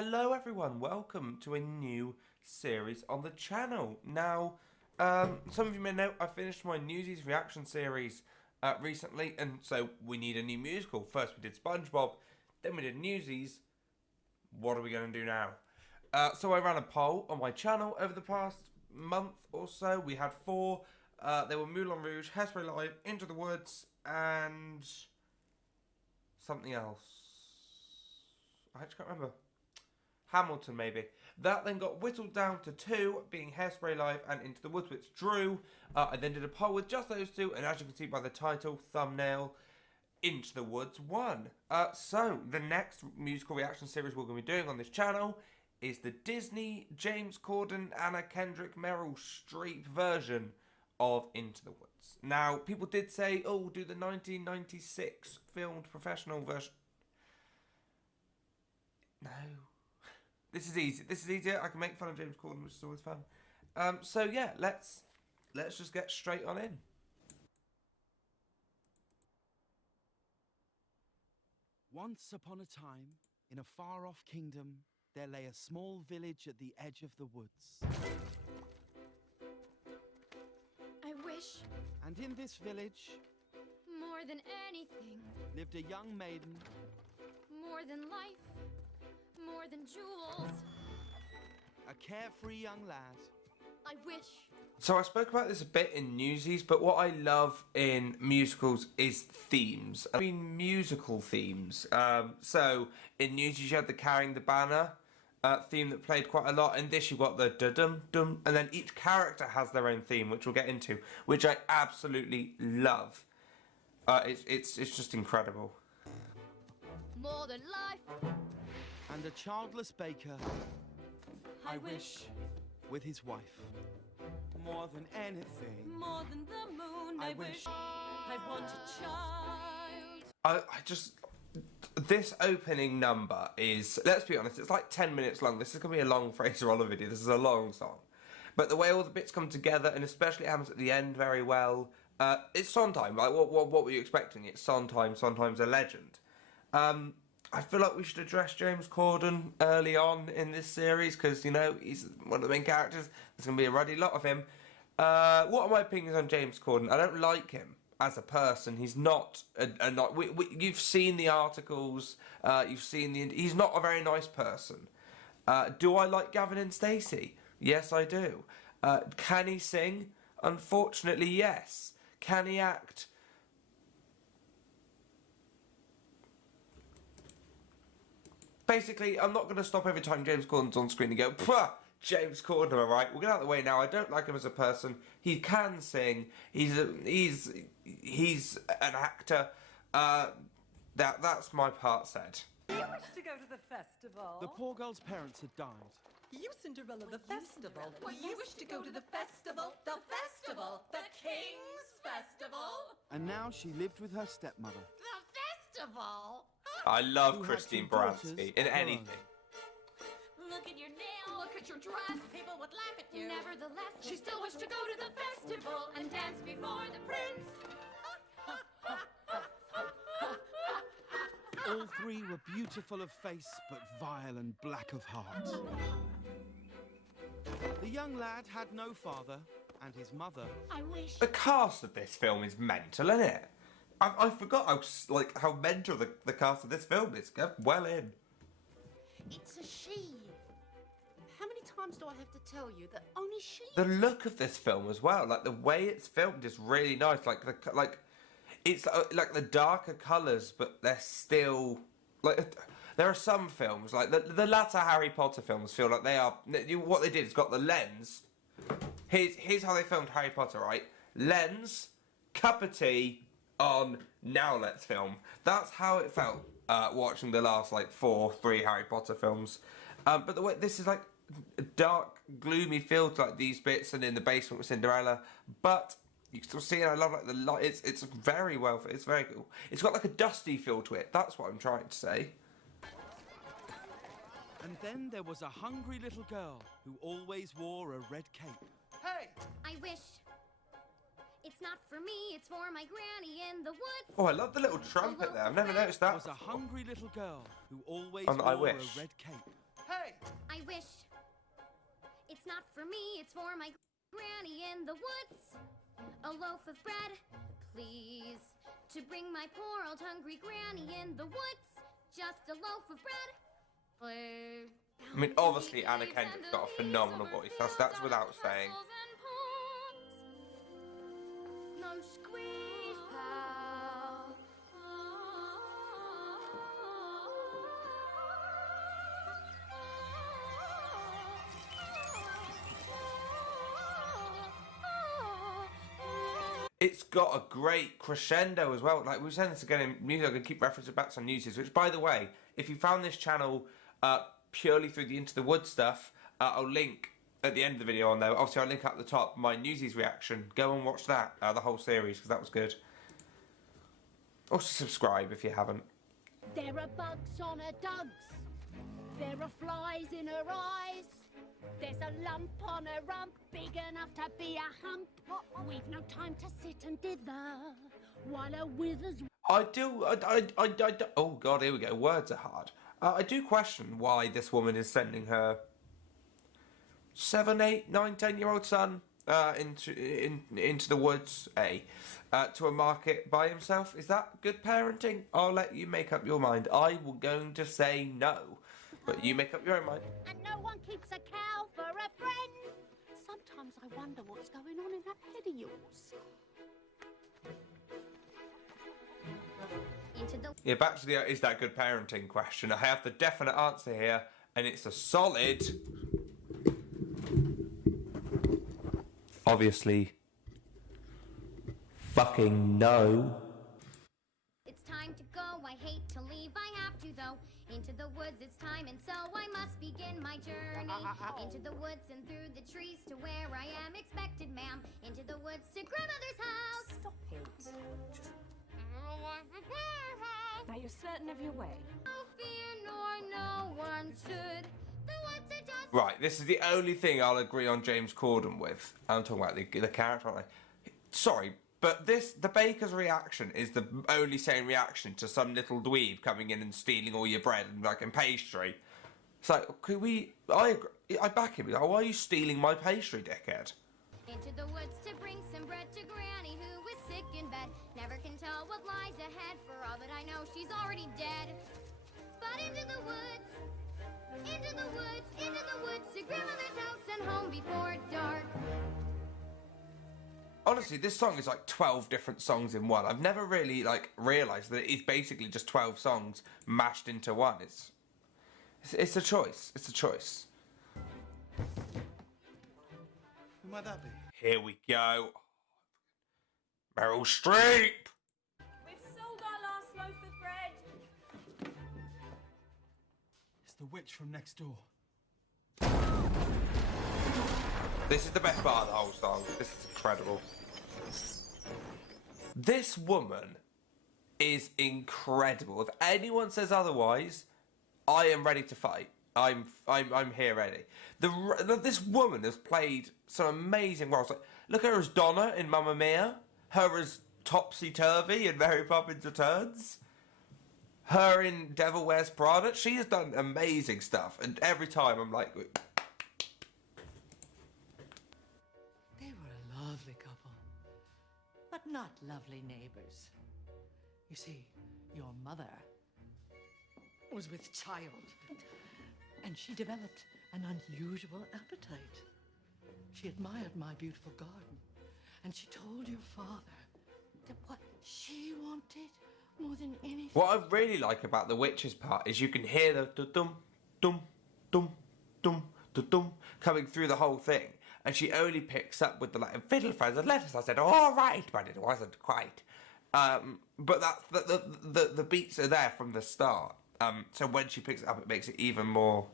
Hello everyone, welcome to a new series on the channel. Now, some of you may know I finished my Newsies reaction series recently, and so we need a new musical. First we did SpongeBob, then we did Newsies. What are we going to do now? So I ran a poll on my channel over the past month or so. We had 4. They were Moulin Rouge, Hairspray Live, Into the Woods, and something else. I actually can't remember. Hamilton, maybe. That then got whittled down to 2, being Hairspray Live and Into the Woods, which drew. I then did a poll with just those 2, and as you can see by the title, thumbnail, Into the Woods won. So, the next musical reaction series we're going to be doing on this channel is the Disney, James Corden, Anna Kendrick, Meryl Streep version of Into the Woods. Now, people did say, oh, do the 1996 filmed professional version. No. This is easy. This is easier. I can make fun of James Corden, which is always fun. So yeah, let's just get straight on in. Once upon a time, in a far-off kingdom, there lay a small village at the edge of the woods. I wish, And in this village, more than anything, lived a young maiden, more than life, more than jewels. a carefree young lad, I wish. So I spoke about this a bit in Newsies, but what I love in musicals is themes. I mean musical themes. So in Newsies you had the Carrying the Banner theme that played quite a lot. In this you've got the da-dum-dum, and then each character has their own theme, which we'll get into, which I absolutely love. It's just incredible. More than life, and a childless baker I wish. with his wife. More than anything, More than the moon, I wish. I want a child. I just... This opening number is, let's be honest, it's like 10 minutes long. This is going to be a long Fraser Oliver video. This is a long song. But the way all the bits come together, and especially it happens at the end very well, it's Sondheim. Like, what were you expecting? It's Sondheim. Sondheim's a legend. I feel like we should address James Corden early on in this series because, you know, he's one of the main characters. There's going to be a ruddy lot of him. What are my opinions on James Corden? I don't like him as a person. He's not you've seen the articles. You've seen the... He's not a very nice person. Do I like Gavin and Stacey? Yes, I do. Can he sing? Unfortunately, yes. Can he act? Basically, I'm not going to stop every time James Corden's on screen and go, "Pwah, James Corden, alright, we'll get out of the way now. I don't like him as a person. He can sing. He's an actor. That's my part said." You wish to go to the festival? the poor girl's parents had died. You, Cinderella, the festival. You wish to go to the festival, the King's Festival, And now she lived with her stepmother. the festival. I love Who had Christine 2 daughters Baranski of in her own. anything. Look at your nail, look at your dress. People would laugh at you. Nevertheless, She still wished to go to the festival and dance before the prince. All 3 were beautiful of face, but vile and black of heart. The young lad had no father, and his mother, I wish. The cast of this film is mental, isn't it? I forgot how mental the cast of this film is. Get well in. It's a she. How many times do I have to tell you that only she? The look of this film as well, like the way it's filmed is really nice. It's like the darker colours, but they're still like. There are some films like the latter Harry Potter films feel like they are. What they did is got the lens. Here's how they filmed Harry Potter, right? Lens, cup of tea, on, now let's film. That's how it felt watching the last 3 Harry Potter films. But the way this is like dark, gloomy feel to these bits, and in the basement with Cinderella. But you can still see it. I love the light. It's very well. It's very cool. It's got a dusty feel to it. That's what I'm trying to say. and then there was a hungry little girl who always wore a red cape. Hey! I wish. It's not for me, it's for my granny in the woods. Oh, I love the little trumpet there. I've never noticed There that was a before. hungry little girl who always I wore wish. a red cape. hey! I wish it's not for me, it's for my granny in the woods. A loaf of bread, please, to bring my poor old hungry granny in the woods. Just a loaf of bread, please. I mean, obviously Anna Kendrick's got a phenomenal voice. That's without saying. No squeeze, pal. It's got a great crescendo as well. Like, we were saying this again in music, I'm going to keep referencing back to Newsies, which, by the way, if you found this channel purely through the Into the Woods stuff, I'll link at the end of the video on there. Obviously, I'll link up at the top my Newsies reaction. Go and watch that, the whole series, because that was good. Also, subscribe if you haven't. There are bugs on her dugs. There are flies in her eyes. There's a lump on her rump, big enough to be a hump. We've no time to sit and dither while her withers. I oh God, here we go. Words are hard. I do question why this woman is sending her 7, 8, 9, 10-year-old son into the woods, to a market by himself. Is that good parenting? I'll let you make up your mind. I will going to say no, but you make up your own mind. And no one keeps a cow for a friend. Sometimes I wonder what's going on in that head of yours. Yeah, back to the is that good parenting question. I have the definite answer here, and it's a solid. Obviously, fucking no. It's time to go, I hate to leave, I have to though. Into the woods it's time, and so I must begin my journey. Into the woods and through the trees to where I am expected, ma'am. Into the woods to grandmother's house. Stop it. Now you're certain of your way. No fear nor no one should. The woods are just... Right, this is the only thing I'll agree on James Corden with. I'm talking about the character, aren't I? Sorry, but the baker's reaction is the only sane reaction to some little dweeb coming in and stealing all your bread and like and pastry. It's like, I agree, I back him. Like, why are you stealing my pastry, dickhead? Into the woods to bring some bread to Granny who is sick in bed. Never can tell what lies ahead, for all that I know she's already dead. But into the woods, into the woods, into the woods to grandmother's house and home before dark. Honestly, this song is like 12 different songs in one. I've never really like realised that it's basically just 12 songs mashed into one. It's a choice. It's a choice. Who might that be? Here we go. Meryl Streep! We've sold our last loaf of bread. It's the witch from next door. This is the best part of the whole song. This is incredible. This woman is incredible. If anyone says otherwise, I am ready to fight. I'm here ready. This woman has played some amazing roles. Like, look at her as Donna in Mamma Mia. Her as Topsy Turvy in Mary Poppins Returns. Her in Devil Wears Prada. She has done amazing stuff, and every time I'm like, They were a lovely couple, but not lovely neighbors. You see, your mother was with child, and she developed an unusual appetite. She admired my beautiful garden, and she told your father that what she wanted more than anything... what I really like about the witch's part is you can hear the dum dum dum dum dum coming through the whole thing, and she only picks up with the like fiddle fans and letters. I said, all right, but it wasn't quite. But that's the beats are there from the start. So when she picks it up, it makes it even more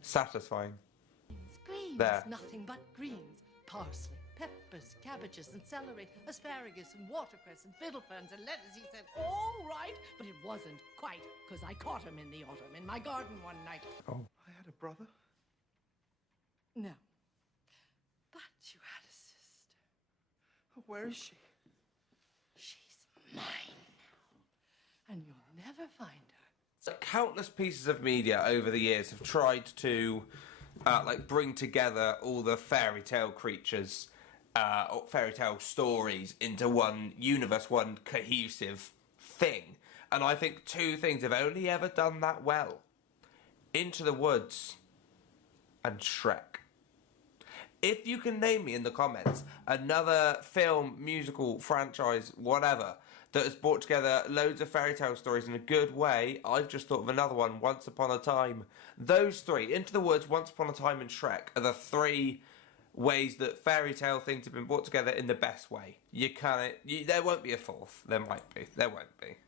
satisfying. Greens, There. nothing but greens. Parsley, peppers, cabbages and celery, asparagus and watercress and fiddle ferns and lettuce. He said, all right, but it wasn't quite, because I caught him in the autumn in my garden one night. Oh. I had a brother. No. But you had a sister. Oh, where is she? She's mine now. And you'll never find her. Countless pieces of media over the years have tried to like bring together all the fairy tale creatures or fairy tale stories into one universe, one cohesive thing. And I think two things have only ever done that well: Into the Woods and Shrek. If you can name me in the comments another film, musical, franchise, whatever, that has brought together loads of fairy tale stories in a good way, I've just thought of another one, Once Upon a Time. Those three, Into the Woods, Once Upon a Time and Shrek, are the three ways that fairy tale things have been brought together in the best way. There won't be a fourth. There might be. There won't be.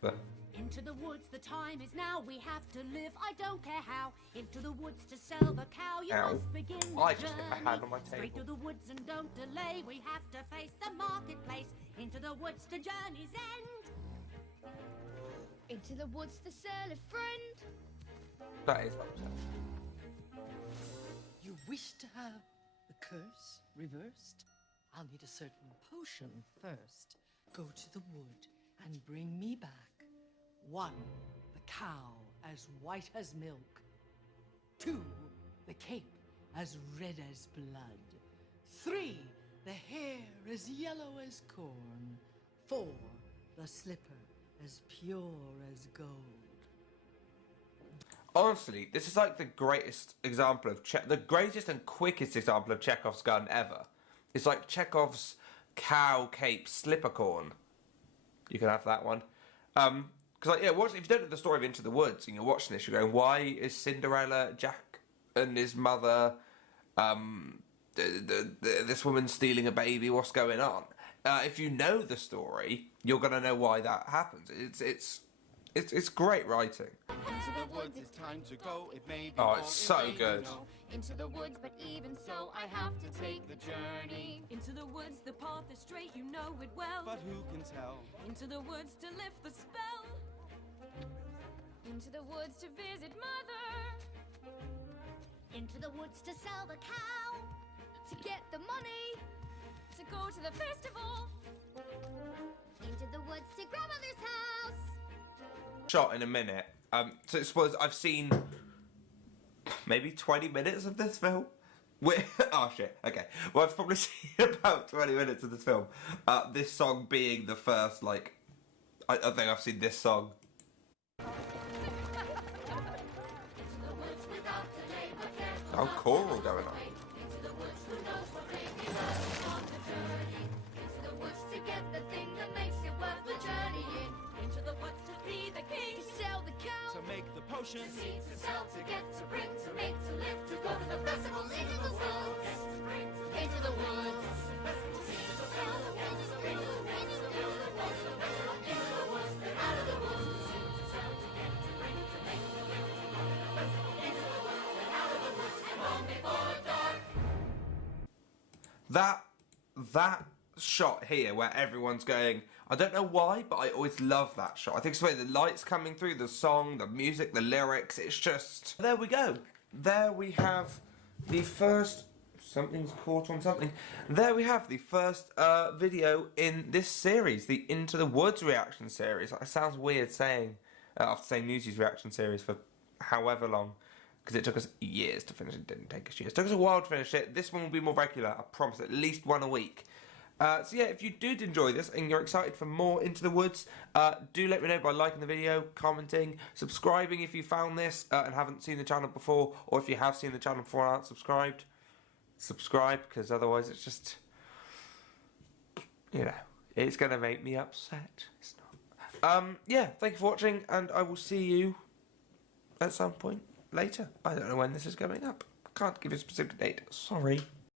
But Into the woods, the time is now. We have to live, I don't care how. Into the woods to sell the cow. You Ow. must begin the I just hit my hand journey. on my table. Straight to the woods and don't delay. We have to face the marketplace. Into the woods to journey's end. Into the woods to sell a friend. that is upset. You wish to have the curse reversed? I'll need a certain potion first. Go to the wood and bring me back 1, the cow as white as milk. 2, the cape as red as blood. 3, the hair as yellow as corn. 4, the slipper as pure as gold. Honestly, this is like the greatest example of the greatest and quickest example of Chekhov's gun ever. It's like Chekhov's cow cape slippercorn. You can have that one. Because if you don't know the story of Into the Woods and you're watching this, you're going, why is Cinderella, Jack and his mother, this woman stealing a baby? What's going on? If you know the story, you're gonna know why that happens. It's great writing. Into the woods, it's time to go. It may be Oh, long, it's it so may be good. no. Into the woods, but even so, I have to take the journey. Into the woods, the path is straight, you know it well. But who can tell? Into the woods to lift the spell. Into the woods to visit mother. Into the woods to sell the cow. To get the money. To go to the festival. Into the woods to grandmother's house. Shot in a minute. So suppose I've seen maybe 20 minutes of this film. Oh shit, okay. Well, I've probably seen about 20 minutes of this film. This song being the first, like, I think I've seen this song. Oh, choral going on. Into the woods, who knows what may be left on the journey. Into the woods to get the thing that makes it worth the journey in. Into the woods to be the king. To sell the cow. To make the potion. To seed, to sell, to get, to bring, to make, to live, to go to the festivals. Into the woods. Into the woods. Out of the woods. That shot here where everyone's going, I don't know why, but I always love that shot. I think it's the way the light's coming through, the song, the music, the lyrics, it's just... There we go. There we have the first... Something's caught on something. There we have the first video in this series, the Into the Woods reaction series. It sounds weird saying, after saying Newsies reaction series for however long, because it took us years to finish it. Didn't take us years. It took us a while to finish it. This one will be more regular, I promise, at least one a week. So yeah, if you did enjoy this and you're excited for more Into the Woods, do let me know by liking the video, commenting, subscribing if you found this and haven't seen the channel before, or if you have seen the channel before and aren't subscribed. Subscribe, because otherwise it's just, you know, it's going to make me upset. It's not. Yeah, thank you for watching, and I will see you at some point later. I don't know when this is going up. Can't give you a specific date. Sorry.